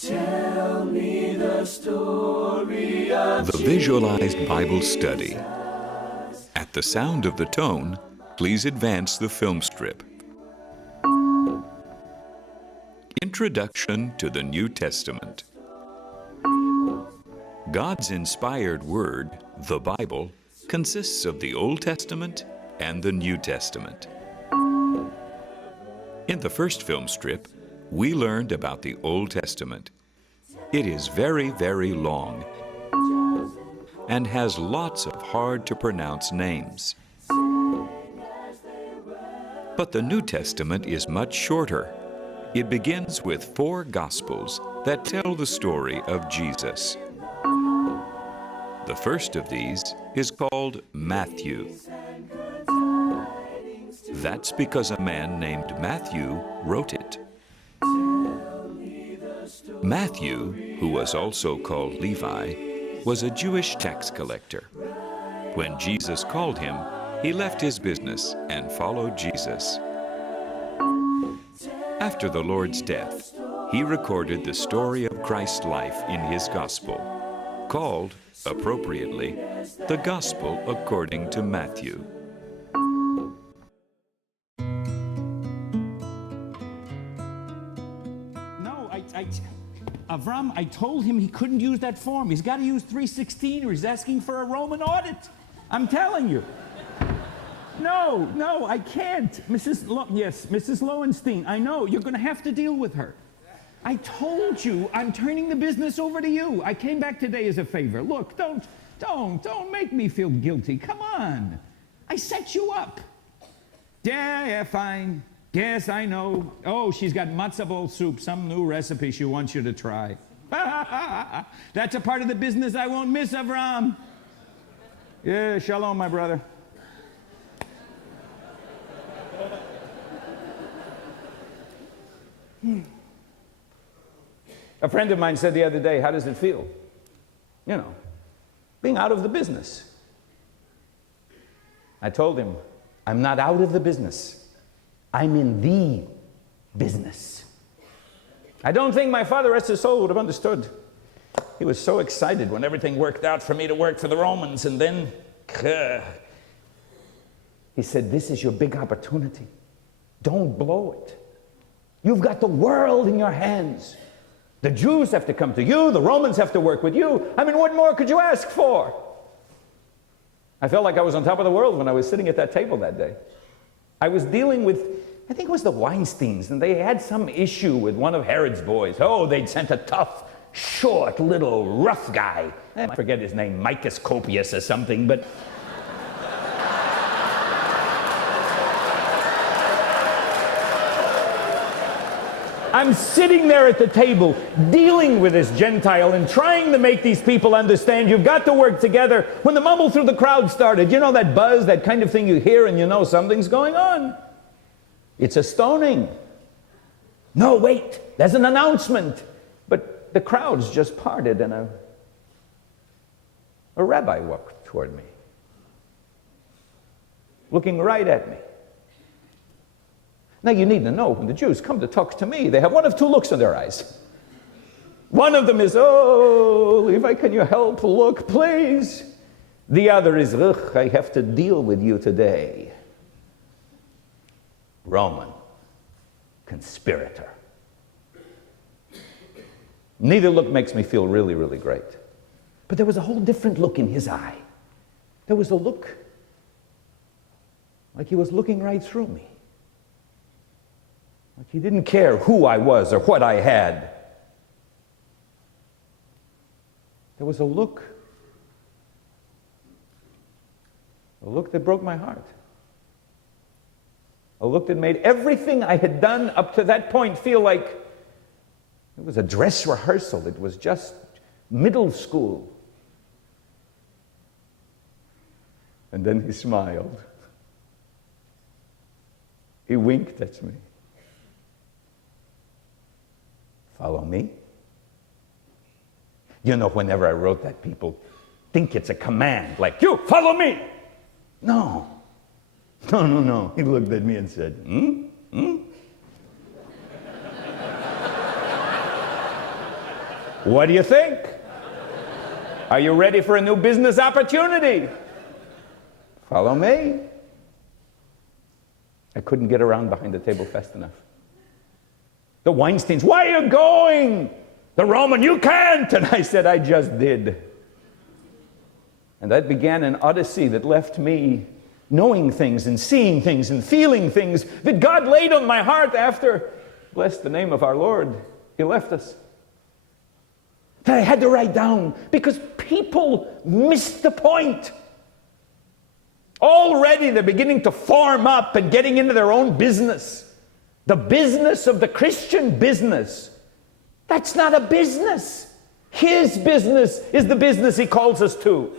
Tell me the story of The Visualized Bible Study. At the sound of the tone, please advance the film strip. Introduction to the New Testament. God's inspired word, the Bible, consists of the Old Testament and the New Testament. In the first film strip, we learned about the Old Testament. It is very, very long and has lots of hard-to-pronounce names. But the New Testament is much shorter. It begins with 4 Gospels that tell the story of Jesus. The first of these is called Matthew. That's because a man named Matthew wrote it. Matthew, who was also called Levi, was a Jewish tax collector. When Jesus called him, he left his business and followed Jesus. After the Lord's death, he recorded the story of Christ's life in his gospel, called, appropriately, the Gospel according to Matthew. Avram, I told him he couldn't use that form. He's got to use 316 or he's asking for a Roman audit. I'm telling you. No, I can't. Mrs. Lowenstein, I know. You're going to have to deal with her. I told you I'm turning the business over to you. I came back today as a favor. Look, don't make me feel guilty. Come on. I set you up. Yeah, fine. Yes, I know. Oh, she's got matzo ball soup, some new recipe she wants you to try. That's a part of the business I won't miss, Avram. Yeah, shalom, my brother. A friend of mine said the other day, how does it feel? You know, being out of the business. I told him, I'm not out of the business. I'm in the business. I don't think my father, rest his soul, would have understood. He was so excited when everything worked out for me to work for the Romans, and then, he said, this is your big opportunity. Don't blow it. You've got the world in your hands. The Jews have to come to you, the Romans have to work with you. I mean, what more could you ask for? I felt like I was on top of the world when I was sitting at that table that day. I was dealing with, I think it was the Weinsteins, and they had some issue with one of Herod's boys. Oh, they'd sent a tough, short, little, rough guy. I forget his name, Micus Copius or something, but... I'm sitting there at the table, dealing with this Gentile and trying to make these people understand you've got to work together. When the mumble through the crowd started, you know that buzz, that kind of thing you hear and you know something's going on. It's a stoning. No, wait, there's an announcement. But the crowds just parted and a rabbi walked toward me, looking right at me. Now you need to know, when the Jews come to talk to me, they have one of 2 looks in their eyes. One of them is, oh, Levi, can you help? Look, please. The other is, ugh, I have to deal with you today. Roman conspirator. Neither look makes me feel really, really great. But there was a whole different look in his eye. There was a look like he was looking right through me. Like he didn't care who I was or what I had. There was a look that broke my heart. A look that made everything I had done up to that point feel like it was a dress rehearsal. It was just middle school. And then he smiled. He winked at me. Follow me? You know, whenever I wrote that, people think it's a command, like, you, follow me! No. He looked at me and said, What do you think? Are you ready for a new business opportunity? Follow me. I couldn't get around behind the table fast enough. The Weinsteins, why are you going? The Roman, you can't. And I said, I just did. And that began an odyssey that left me knowing things and seeing things and feeling things that God laid on my heart after, bless the name of our Lord, He left us. That I had to write down because people missed the point. Already they're beginning to form up and getting into their own business. The business of the Christian business. That's not a business. His business is the business He calls us to.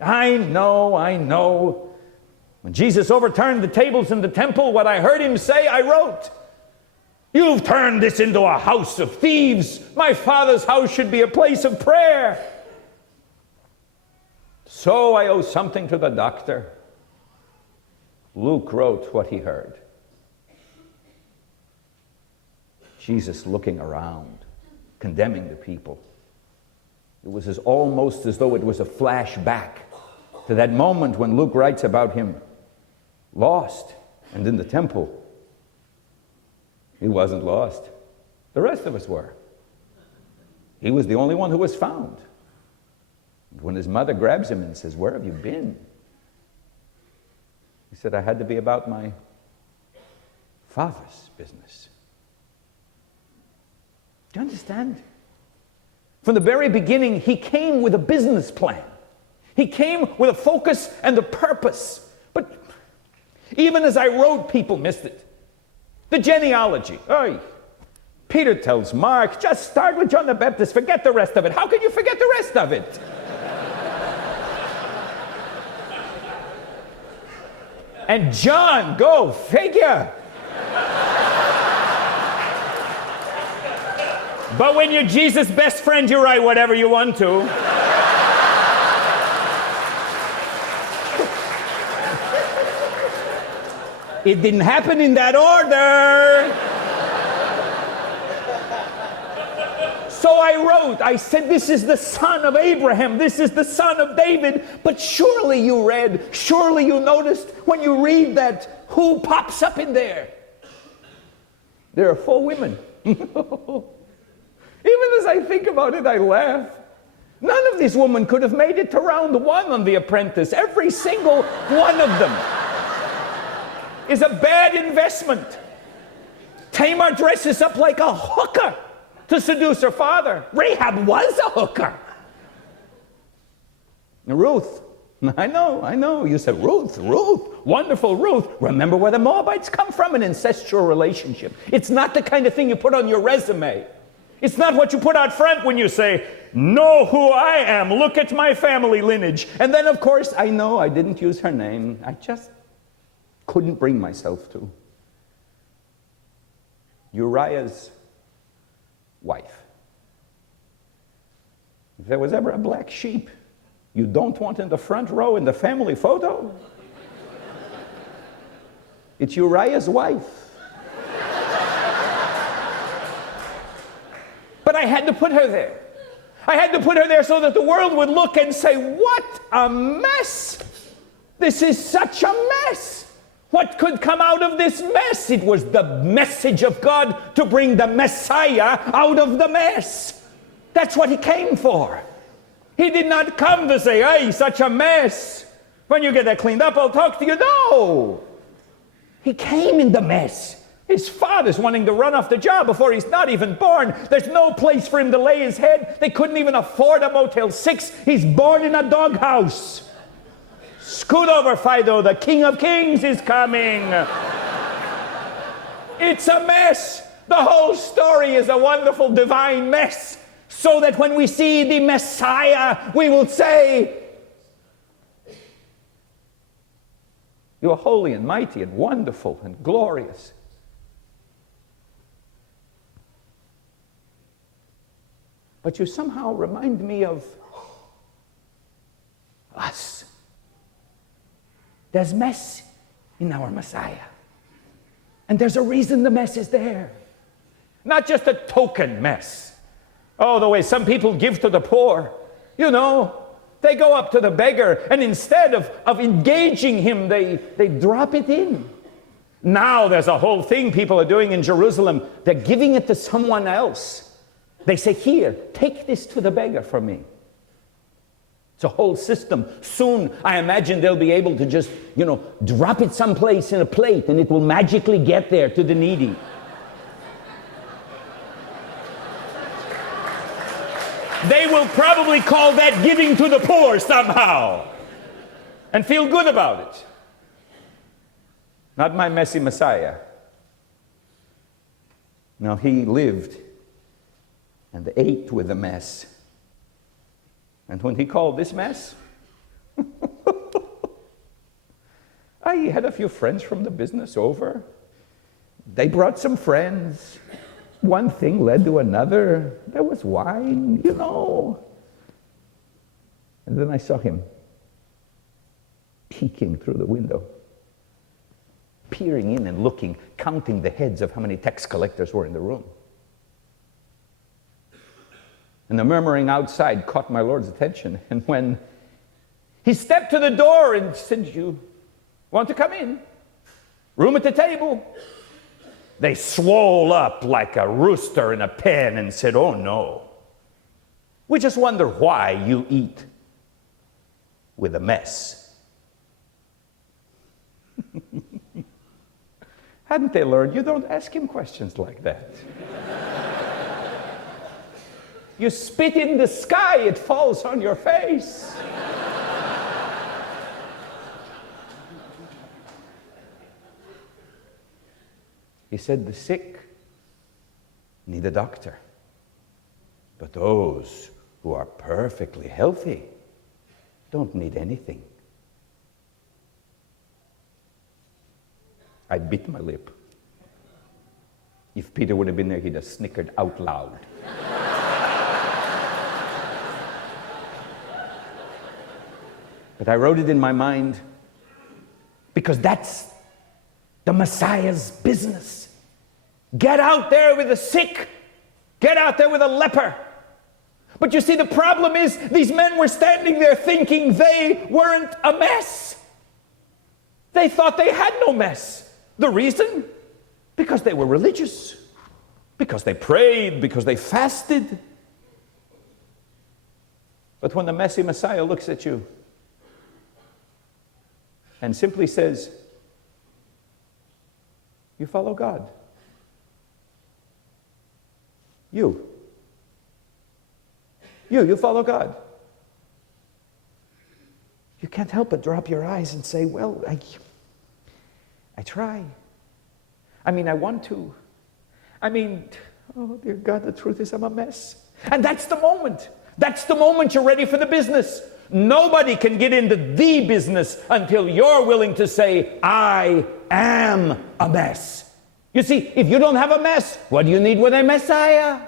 I know. When Jesus overturned the tables in the temple, what I heard Him say, I wrote. You've turned this into a house of thieves. My Father's house should be a place of prayer. So I owe something to the doctor. Luke wrote what he heard. Jesus looking around, condemning the people. It was almost as though it was a flashback to that moment when Luke writes about him lost and in the temple. He wasn't lost. The rest of us were. He was the only one who was found. When his mother grabs him and says, where have you been? He said, I had to be about my Father's business. Do you understand? From the very beginning, He came with a business plan. He came with a focus and a purpose. But even as I wrote, people missed it. The genealogy. Oh, Peter tells Mark, just start with John the Baptist, forget the rest of it. How can you forget the rest of it? And John, go figure. But when you're Jesus' best friend, you write whatever you want to. It didn't happen in that order. So I wrote, I said, this is the son of Abraham, this is the son of David. But surely you read, surely you noticed when you read that, who pops up in there? There are 4 women. Even as I think about it, I laugh. None of these women could have made it to round 1 on The Apprentice. Every single one of them is a bad investment. Tamar dresses up like a hooker to seduce her father. Rahab was a hooker. Ruth, I know. You said, Ruth, wonderful Ruth. Remember where the Moabites come from? An incestual relationship. It's not the kind of thing you put on your resume. It's not what you put out front when you say, know who I am, look at my family lineage. And then, of course, I know I didn't use her name. I just couldn't bring myself to. Uriah's wife. If there was ever a black sheep you don't want in the front row in the family photo, it's Uriah's wife. But I had to put her there. I had to put her there so that the world would look and say, what a mess! This is such a mess! What could come out of this mess? It was the message of God to bring the Messiah out of the mess. That's what He came for. He did not come to say, hey, such a mess. When you get that cleaned up, I'll talk to you. No! He came in the mess. His father's wanting to run off the job before he's not even born. There's no place for him to lay his head. They couldn't even afford a Motel 6. He's born in a doghouse. Scoot over, Fido. The King of Kings is coming. It's a mess. The whole story is a wonderful divine mess. So that when we see the Messiah, we will say, you are holy and mighty and wonderful and glorious. But you somehow remind me of us. There's mess in our Messiah. And there's a reason the mess is there. Not just a token mess. Oh, the way some people give to the poor. You know, they go up to the beggar, and instead of engaging him, they drop it in. Now there's a whole thing people are doing in Jerusalem. They're giving it to someone else. They say, here, take this to the beggar for me. It's a whole system. Soon, I imagine they'll be able to just, drop it someplace in a plate, and it will magically get there to the needy. They will probably call that giving to the poor somehow and feel good about it. Not my messy Messiah. No, he lived and ate with the mess. And when he called this mess, I had a few friends from the business over. They brought some friends. One thing led to another. There was wine, And then I saw him peeking through the window, peering in and looking, counting the heads of how many tax collectors were in the room. And the murmuring outside caught my Lord's attention. And when he stepped to the door and said, "You want to come in? Room at the table." They swole up like a rooster in a pen and said, "Oh no. We just wonder why you eat with a mess." Hadn't they learned? You don't ask him questions like that. You spit in the sky, it falls on your face. He said the sick need a doctor, but those who are perfectly healthy don't need anything. I bit my lip. If Peter would have been there, he'd have snickered out loud. But I wrote it in my mind because that's the Messiah's business. Get out there with the sick. Get out there with a leper. But you see, the problem is these men were standing there thinking they weren't a mess. They thought they had no mess. The reason? Because they were religious. Because they prayed. Because they fasted. But when the messy Messiah looks at you and simply says, "You follow God. You follow God." You can't help but drop your eyes and say, "Well, I try. I want to. Oh dear God, the truth is I'm a mess." And that's the moment. That's the moment you're ready for the business. Nobody can get into the business until you're willing to say, "I am a mess." You see, if you don't have a mess, what do you need with a Messiah?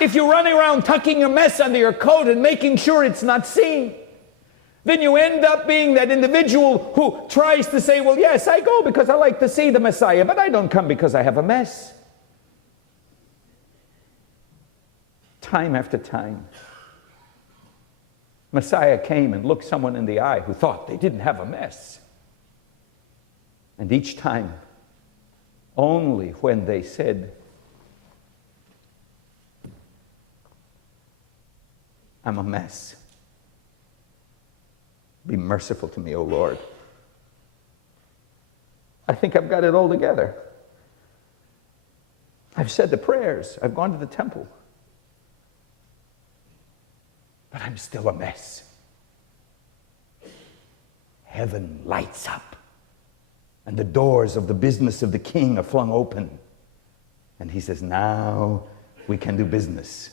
If you're running around tucking your mess under your coat and making sure it's not seen, then you end up being that individual who tries to say, "Well, yes, I go because I like to see the Messiah, but I don't come because I have a mess." Time after time, Messiah came and looked someone in the eye who thought they didn't have a mess. And each time, only when they said, "I'm a mess. Be merciful to me, O Lord. I think I've got it all together. I've said the prayers. I've gone to the temple. But I'm still a mess." Heaven lights up, and the doors of the business of the King are flung open. And he says, "Now we can do business."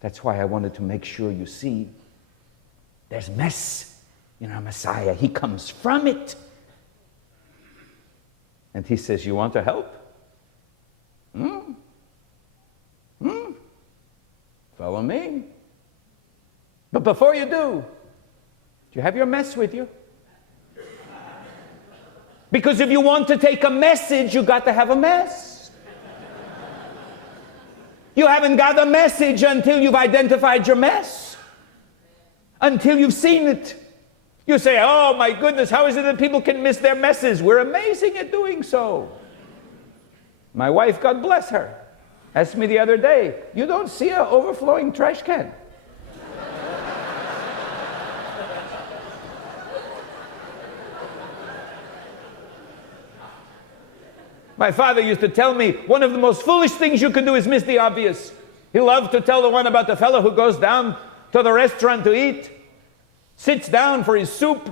That's why I wanted to make sure you see there's mess in our Messiah. He comes from it. And he says, "You want to help? Follow me. But before you do you have your mess with you? Because if you want to take a message, you got to have a mess. You haven't got a message until you've identified your mess, until you've seen it. You say, oh my goodness, how is it that people can miss their messes? We're amazing at doing so. My wife, God bless her, asked me the other day, you don't see an overflowing trash can? My father used to tell me, one of the most foolish things you can do is miss the obvious. He loved to tell the one about the fellow who goes down to the restaurant to eat, sits down for his soup,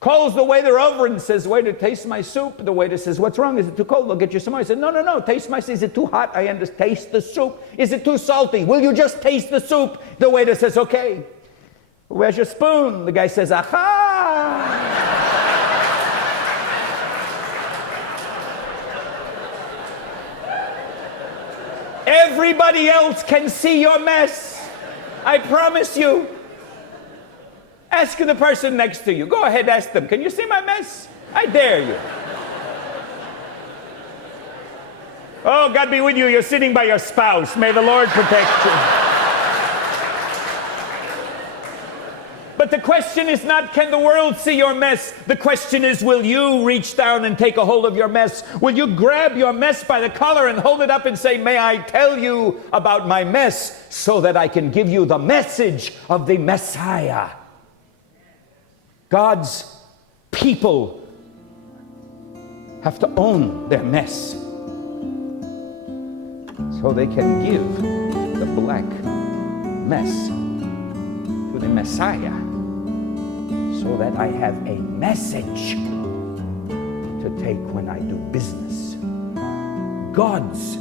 calls the waiter over and says, waiter, taste my soup. The waiter says, what's wrong? Is it too cold? I'll get you some more. He said, no, taste my soup. Is it too hot? I understand. Taste the soup. Is it too salty? Will you just taste the soup? The waiter says, okay. Where's your spoon? The guy says, aha! Everybody else can see your mess. I promise you. Ask the person next to you. Go ahead, ask them. Can you see my mess? I dare you. Oh, God be with you. You're sitting by your spouse. May the Lord protect you. But the question is not, can the world see your mess? The question is, will you reach down and take a hold of your mess? Will you grab your mess by the collar and hold it up and say, may I tell you about my mess so that I can give you the message of the Messiah? God's people have to own their mess so they can give the black mess to the Messiah, so that I have a message to take when I do business. God's